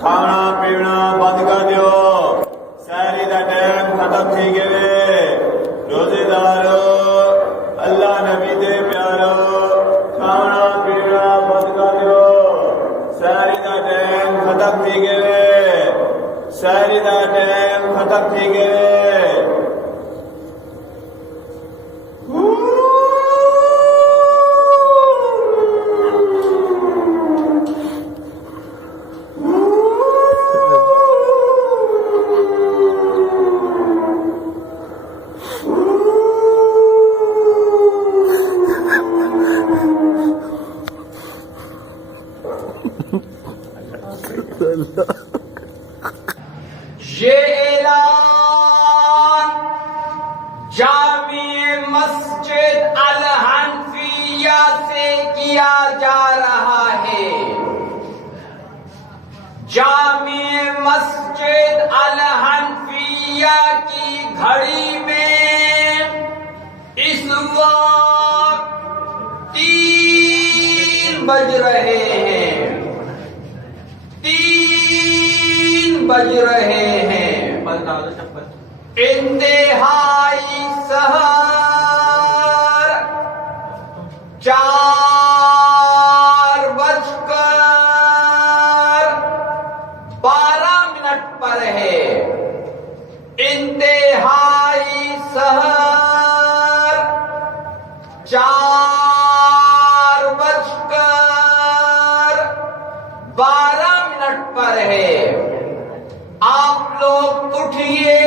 खाना पीना बंद कर दियो। सहरी का टाइम खत्म थी गए। रोजेदारो अल्लाह नबी दे प्यारो खाना पीना बंद कर दियो। सहरी का टाइम खत्म थी गए। सहरी का टाइम खत्म थी गए। ये ऐलान जामिया मस्जिद अल हनफिया से किया जा रहा है। जामिया मस्जिद अल हनफिया की घड़ी में इस वक्त 3 बज रहे हैं। 3 बज रहे हैं। इंतहाई सहर 4:12 पर है। इंतहाई सहर 4:12 पर है। आप लोग उठिए।